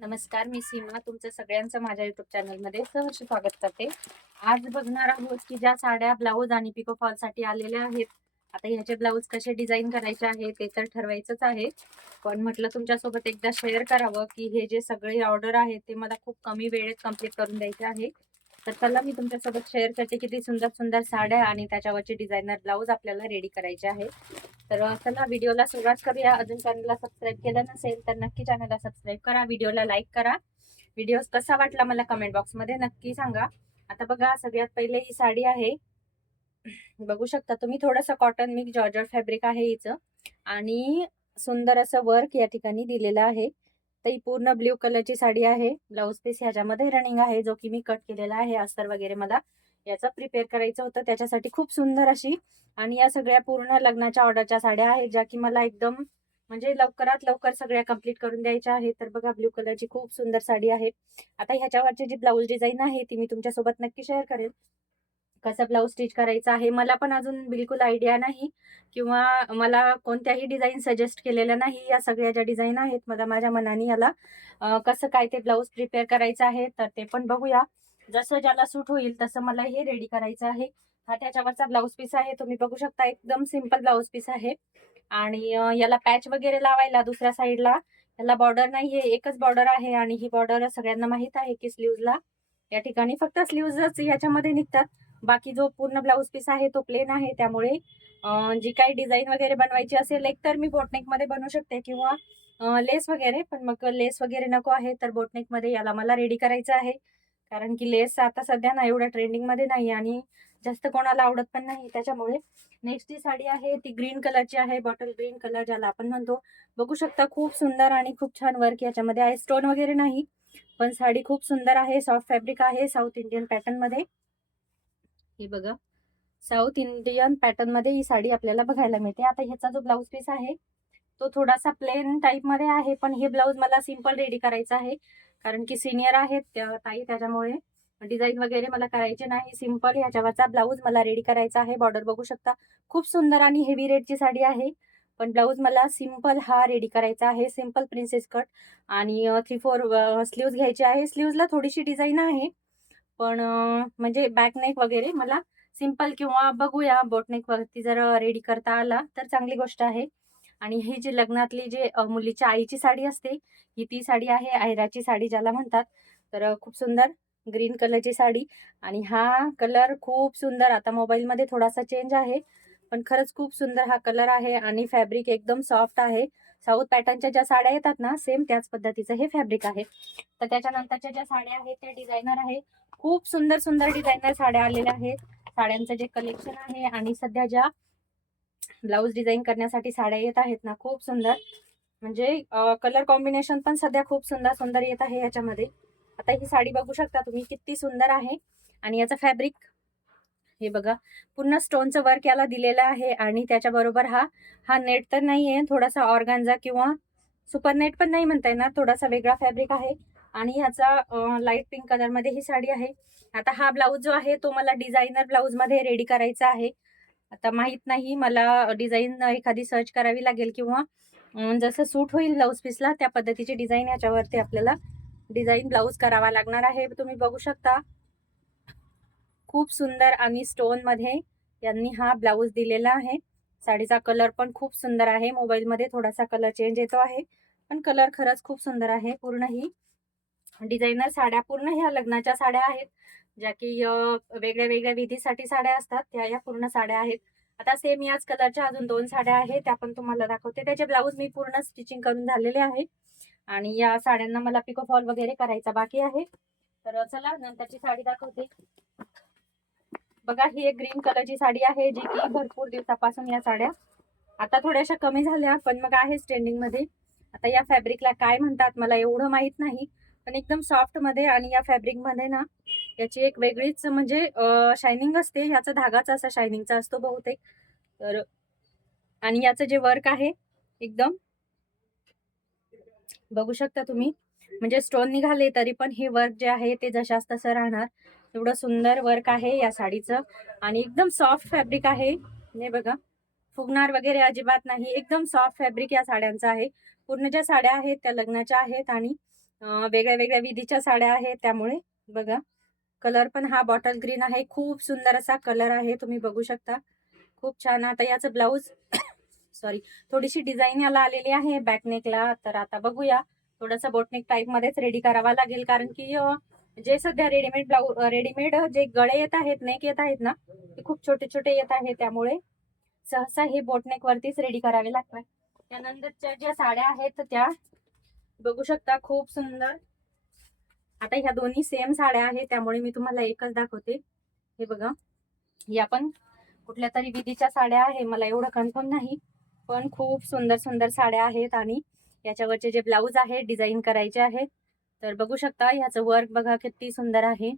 नमस्कार, मी सीमा तुमचं सगळ्यांचं माझ्या युट्यूब चॅनलमध्ये सहर्ष स्वागत करते. आज बघणार आहोत की ज्या साड्या ब्लाऊज आणि पिको फॉल साठी आलेल्या आहेत. आता ह्याचे ब्लाऊज कसे डिझाईन करायचे आहे ते तर ठरवायचंच आहे, पण म्हटलं तुमच्यासोबत एकदा शेअर करावं की हे जे सगळे ऑर्डर आहे ते मला खूप कमी वेळेत कंप्लीट करून द्यायचे आहे. तर चला मी तुमच्यासोबत शेअर करते किती सुंदर सुंदर साड्या आणि त्याच्यावरचे डिझायनर ब्लाऊज आपल्याला रेडी करायचे आहे. तर चला व्हिडिओला सुरुवात करूया. अजून चॅनलला सबस्क्राईब केलं नसेल तर नक्की चॅनलला सबस्क्राईब करा, व्हिडिओला लाईक करा. व्हिडिओ कसा वाटला मला कमेंट बॉक्स मध्ये नक्की सांगा. आता बघा, सगळ्यात पहिले ही साडी आहे, बघू शकता तुम्ही, थोडंसं कॉटन मिक्स जॉर्जेट फॅब्रिक आहे हिचं आणि सुंदर असं वर्क या ठिकाणी दिलेलं आहे. तर ही पूर्ण ब्ल्यू कलरची साडी आहे. ब्लाऊज पीस ह्याच्यामध्ये रनिंग आहे, जो की मी कट केलेला आहे. अस्तर वगैरे मला याचं प्रिपेअर करायचं होतं, त्याच्यासाठी खूप सुंदर अशी. आणि या सगळ्या पूर्ण लग्नाच्या ऑर्डरच्या साड्या आहेत, ज्या की मला एकदम म्हणजे लवकरात लवकर सगळ्या कंप्लीट करून द्यायच्या आहेत. तर बघा, ब्ल्यू कलरची खूप सुंदर साडी आहे. आता ह्याच्यावरची जी ब्लाऊज डिझाईन आहे ती मी तुमच्यासोबत नक्की शेअर करेल. कसं ब्लाऊज स्टिच करायचं आहे मला पण अजून बिलकुल आयडिया नाही, किंवा मला कोणत्याही डिझाईन सजेस्ट केलेल्या नाही. या सगळ्या ज्या डिझाईन आहेत मला माझ्या मनाने याला कसं काय ते ब्लाऊज प्रिपेअर करायचं आहे तर ते पण बघूया. जसं ज्याला सूट होईल तसं मला हे रेडी करायचं आहे. हा त्याच्यावरचा ब्लाऊज पीस आहे, तुम्ही बघू शकता एकदम सिंपल ब्लाऊज पीस आहे. आणि याला पॅच वगैरे लावायला दुसऱ्या साईडला याला बॉर्डर नाहीये, एकच बॉर्डर आहे. आणि ही बॉर्डर सगळ्यांना माहित आहे की स्लीव्हजला या ठिकाणी फक्त स्लीव्हजच याच्यामध्ये निघतात. बाकी जो पूर्ण ब्लाऊज पीस आहे तो प्लेन आहे. त्यामुळे जी काही डिझाईन वगैरे बनवायची असेल, एक तर मी बोटनेक मध्ये बनवू शकते किंवा लेस वगैरे, पण मग लेस वगैरे नको आहे तर बोटनेक मध्ये याला मला रेडी करायचं आहे. कारण की लेस आता सध्या ना एवढ्या ट्रेंडिंग मध्ये नाही आणि जास्त कोणाला आवडत पण नाही. त्याच्यामुळे नेक्स्ट जी साडी आहे ती ग्रीन कलरची आहे, बॉटल ग्रीन कलर ज्याला आपण म्हणतो. बघू शकता खूप सुंदर आणि खूप छान वर्क याच्यामध्ये आहे. स्टोन वगैरे नाही, पण साडी खूप सुंदर आहे. सॉफ्ट फॅब्रिक आहे, साऊथ इंडियन पॅटर्न मध्ये. हे बघा, साऊथ इंडियन पॅटर्न मध्ये ही साडी आपल्याला बघायला मिळते. आता ह्याचा जो ब्लाऊज पीस आहे तो थोडासा प्लेन टाइप मध्ये आहे, पण हे ब्लाऊज मला सिंपल रेडी करायचं आहे. कारण की सिनियर आहेत ताई, त्याच्यामुळे डिझाईन वगैरे मला करायचे नाही. सिंपल ह्याच्यावरचा ब्लाऊज मला रेडी करायचा आहे. बॉर्डर बघू शकता, खूप सुंदर आणि हेवी रेटची साडी आहे. पण ब्लाऊज मला सिंपल हा रेडी करायचा आहे. सिंपल प्रिन्सेस कट आणि 3/4 स्लीव्ज घ्यायची आहे. स्लीव्जला थोडीशी डिझाईन आहे, पण म्हणजे बॅक नेक वगैरे मला सिंपल किंवा बघूया बोटनेक वरती जर रेडी करता आला तर चांगली गोष्ट आहे. आणि ही जी लग्नातली जे मुलीच्या आईची साडी असते, ही ती साडी आहे, आहेराची साडी ज्याला म्हणतात. तर खूप सुंदर ग्रीन कलरची साडी. आणि हा कलर खूप सुंदर, आता मोबाईल मध्ये थोडासा चेंज आहे पण खरंच खूप सुंदर हा कलर आहे. आणि फॅब्रिक एकदम सॉफ्ट आहे. साऊथ पॅटर्नच्या ज्या साड्या येतात ना, सेम त्याच पद्धतीचं हे फॅब्रिक आहे. तर त्याच्यानंतरच्या ज्या साड्या आहेत त्या डिझायनर आहे. खूप सुंदर सुंदर डिझायनर साड्या आलेल्या आहेत. साड्यांचं जे कलेक्शन आहे आणि सध्या ज्या ब्लाऊज डिझाईन करण्यासाठी साड्या येत आहेत ना, खूप सुंदर, म्हणजे कलर कॉम्बिनेशन पण सध्या खूप सुंदर सुंदर येत आहे याच्यामध्ये. आता ही साडी बघू शकता तुम्ही किती सुंदर आहे. आणि याचं फॅब्रिक हे बघा, पूर्ण स्टोनचं वर्क याला दिलेलं आहे. आणि त्याच्याबरोबर हा हा नेट तर नाहीये, थोडासा ऑर्गान्झा किंवा सुपर नेट पण नाही म्हणता येणार, थोडासा वेगळा फॅब्रिक आहे. आणि ह्याचा लाईट पिंक कलर मध्ये ही साडी आहे. आता हा ब्लाऊज जो आहे तो मला डिझायनर ब्लाऊज मध्ये रेडी करायचा आहे. आता माहित नाही, मला डिझाईन एखादी सर्च करावी लागेल किंवा जसं सूट होईल ब्लाऊज पीसला त्या पद्धतीची डिझाईन याच्यावरती आपल्याला डिझाईन ब्लाऊज करावा लागणार आहे. तुम्ही बघू शकता खूप सुंदर आणि स्टोन मध्ये यांनी हा ब्लाऊज दिलेला आहे. साडीचा कलर पण खूप सुंदर आहे. मोबाईल मध्ये थोडासा कलर चेंज येतो आहे, पण कलर खरंच खूप सुंदर आहे. पूर्ण ही डिझायनर साड्या, पूर्ण ह्या लग्नाच्या साड्या आहेत, ज्या की वेगळ्या वेगळ्या विधीसाठी साड्या असतात, त्या या पूर्ण साड्या आहेत. आता सेम याच कलरच्या अजून 2 साड्या आहेत, त्या पण तुम्हाला दाखवते. त्याचे ब्लाऊज मी पूर्ण स्टिचिंग करून झालेले आहे. आणि या साड्यांना मला पिको फॉल वगैरे करायचा बाकी आहे. तर चला नंतरची साडी दाखवते. बघा, ही एक ग्रीन कलरची साडी आहे, जी की भरपूर दिवसापासून या साड्या आता थोड्याशा कमी झाल्या, पण मग आहेच ट्रेंडिंग मध्ये. आता या फॅब्रिकला काय म्हणतात मला एवढं माहित नाही, पण एकदम सॉफ्ट मध्ये आणि या फॅब्रिक मध्ये ना याची एक वेगळीच म्हणजे शायनिंग असते. याचा धागाचा असा शायनिंगचा असतो बहुतेक. तर आणि याचं जे वर्क आहे एकदम बघू शकता तुम्ही, म्हणजे स्टोन निघाले तरी पण हे वर्क जे आहे ते जशास तसं राहणार. एवढं सुंदर वर्क आहे या साडीचं. आणि एकदम सॉफ्ट फॅब्रिक आहे. हे बघा, फुगणार वगैरे अजिबात नाही, एकदम सॉफ्ट फॅब्रिक या साड्यांचं आहे. पूर्ण ज्या साड्या आहेत त्या लग्नाच्या आहेत आणि वेगळ्या वेगळ्या विधीच्या साड्या आहेत. त्यामुळे बघा, कलर पण हा बॉटल ग्रीन आहे. खूप सुंदर असा कलर आहे, तुम्ही बघू शकता. खूप छान. आता याचं ब्लाऊज सॉरी, थोडीशी डिझाईन याला आलेली आहे बॅक नेकला. तर आता बघूया, थोडंसं बोटनेक टाईप मध्येच रेडी करावा लागेल, कारण की जे सध्या रेडीमेड जे गळे येत आहेत, नेक येत आहेत ना, ते खूप छोटे छोटे येत आहे. त्यामुळे सहसा हे बोटनेक वरतीच रेडी करावे लागतात. त्यानंतरच्या ज्या साड्या आहेत त्या बघू शकता, खूप सुंदर. आता ह्या दोन्ही सेम साड्या आहेत, त्यामुळे मी तुम्हाला एकच दाखवते. हे बघा, या पण कुठल्या तरी विधीच्या साड्या आहे, मला एवढं कन्फर्म नाही, पण खूप सुंदर सुंदर साड्या आहेत. आणि याच्यावरचे जे ब्लाऊज आहे डिझाईन करायचे आहेत. तर बघू शकता, ह्याचं वर्क बघा किती सुंदर आहे.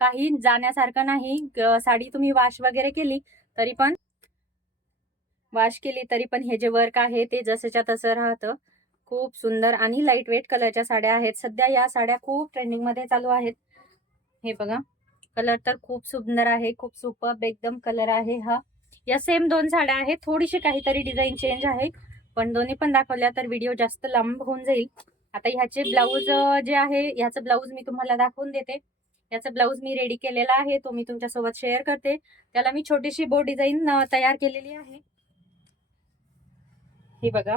काही जाण्यासारखं नाही. साडी तुम्ही वॉश वगैरे केली तरी पण हे जे वर्क आहे ते जसंच्या तसं राहतं. खूप सुंदर आणि लाईट वेट कलरच्या साड्या आहेत. सध्या या साड्या खूप ट्रेंडिंग मध्ये चालू आहेत. हे बघा, कलर तर खूप सुंदर आहे, खूप सुपर्ब एकदम कलर आहे हा. या सेम 2 साड्या आहेत, थोडीशी काहीतरी डिझाईन चेंज आहे, पण दोन्ही पण दाखवल्या तर व्हिडिओ जास्त लांब होऊन जाईल. आता ह्याचे ब्लाऊज जे आहे, ह्याचं ब्लाऊज मी तुम्हाला दाखवून देते. याचं ब्लाऊज मी रेडी केलेला आहे, तो मी तुमच्यासोबत शेअर करते. त्याला मी छोटीशी बो डिझाईन तयार केलेली आहे. हे बघा,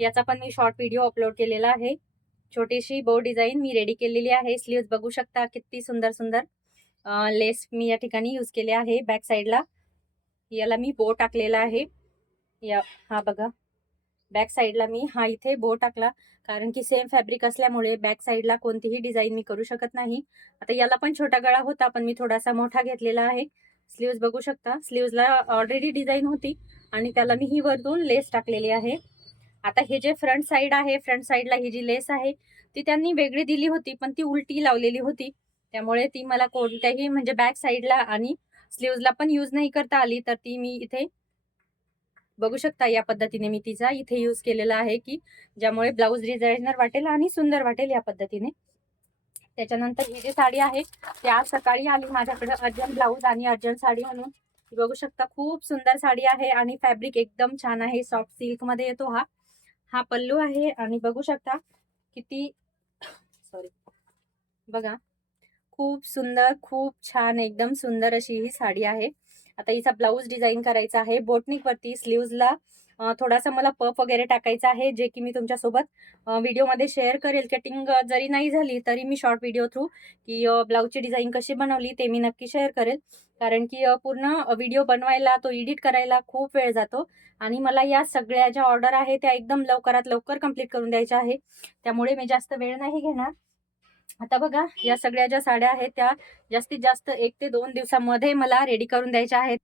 याचा पण मी शॉर्ट व्हिडिओ अपलोड केलेला आहे. छोटीशी बो डिझाईन मी रेडी केलेली आहे. स्लीव्स बघू शकता, किती सुंदर सुंदर लेस मी या ठिकाणी यूज केले आहे. बॅक साईडला याला मी बो टाकलेला आहे. हा बघा, बॅक साईडला मी हा इथे बो टाकला, कारण की सेम फॅब्रिक असल्यामुळे बॅक साईडला कोणतीही डिझाईन मी करू शकत नाही. आता याला पण छोटा गळा होता, पण मी थोडासा मोठा घेतलेला आहे. स्लीव्स बघू शकता, स्लीव्सला ऑलरेडी डिझाईन होती आणि त्याला मी ही वरतून लेस टाकलेली आहे. आता हे जे फ्रंट साईड आहे, फ्रंट साईडला ही जी लेस आहे ती त्यांनी वेगळी दिली होती, पण ती उलटी लावलेली होती. त्यामुळे ती मला कोणत्याही म्हणजे बॅक साईडला आणि स्लीव्सला पण यूज नाही करता आली. तर ती मी इथे बघू शकता, या पद्धतीने मी तिचा इथे यूज केलेला आहे, की ज्यामुळे ब्लाऊज डिझायनर वाटेल आणि सुंदर वाटेल या पद्धतीने. त्याच्यानंतर ही जी साडी आहे ती आज सकाळी आली माझ्याकडे अर्जंट ब्लाऊज आणि अर्जंट साडी म्हणून. बघू शकता, खूप सुंदर साडी आहे आणि फॅब्रिक एकदम छान आहे. सॉफ्ट सिल्क मध्ये येतो हा. हा पल्लू आहे आणि बघू शकता किती सॉरी, बघा, खूप सुंदर, खूप छान, एकदम सुंदर अशी ही साडी आहे. आता हिचा ब्लाऊज डिझाईन करायचा आहे बोटनिक वरती. स्लीव्सला थोडासा मला पफ वगैरे टाकायचा आहे, जे की मी तुमच्यासोबत व्हिडिओमध्ये शेअर करेल. कटिंग जरी नाही झाली तरी मी शॉर्ट व्हिडिओ थ्रू की ब्लाऊजची डिझाईन कशी बनवली ते मी नक्की शेअर करेल. कारण की पूर्ण व्हिडिओ बनवायला, तो एडिट करायला खूप वेळ जातो आणि मला या सगळ्या ज्या ऑर्डर आहे त्या एकदम लवकरात लवकर कंप्लीट करून द्यायच्या आहे. त्यामुळे मी जास्त वेळ नाही घेणार. आता बघा, या सगळ्या ज्या साड्या आहेत त्या जास्तीत जास्त 1 ते 2 दिवसामध्ये मला रेडी करून द्यायच्या आहेत.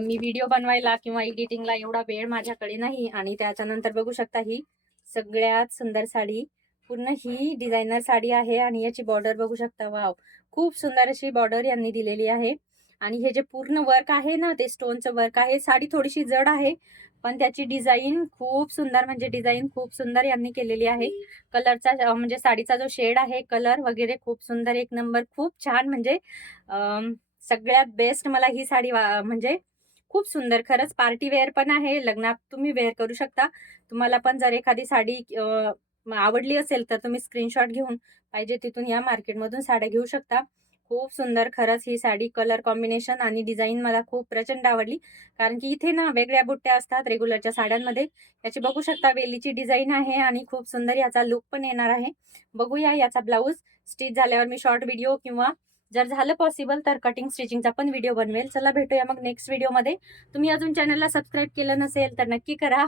मी व्हिडिओ बनवायला किंवा एडिटिंगला एवढा वेळ माझ्याकडे नाही. आणि त्याच्यानंतर बघू शकता, ही सगळ्यात सुंदर साडी, पूर्ण ही डिझायनर साडी आहे आणि याची बॉर्डर बघू शकता. वाव, खूप सुंदर अशी बॉर्डर यांनी दिलेली आहे. आणि हे जे पूर्ण वर्क आहे ना, ते स्टोनचं वर्क आहे. साडी थोडीशी जड आहे, पण त्याची डिझाईन खूप सुंदर, म्हणजे डिझाईन खूप सुंदर यांनी केलेली आहे. कलरचा म्हणजे साडीचा जो शेड आहे, कलर वगैरे खूप सुंदर, एक नंबर, खूप छान. म्हणजे सगळ्यात बेस्ट मला ही साडी म्हणजे खूप सुंदर. खरंच पार्टी वेअर पण आहे, लग्नात तुम्ही वेअर करू शकता. तुम्हाला पण जर एखादी साडी आवडली असेल तर तुम्ही स्क्रीनशॉट घेऊन पाहिजे तिथून या मार्केटमधून साड्या घेऊ शकता. खूप सुंदर खरंच ही साडी. कलर कॉम्बिनेशन आणि डिझाईन मला खूप प्रचंड आवडली, कारण की इथे ना वेगळ्या बुट्ट्या असतात रेग्युलरच्या साड्यांमध्ये. याची बघू शकता वेलीची डिझाईन आहे आणि खूप सुंदर याचा लुक पण येणार आहे. बघूया याचा ब्लाऊज स्टिच झाल्यावर मी शॉर्ट व्हिडिओ किंवा जर झालं पॉसिबल तर कटिंग स्टिचिंगचा पण व्हिडिओ बनवेल. चला भेटूया मग नेक्स्ट व्हिडिओमध्ये. तुम्ही अजून चॅनलला सबस्क्राईब केलं नसेल तर नक्की करा.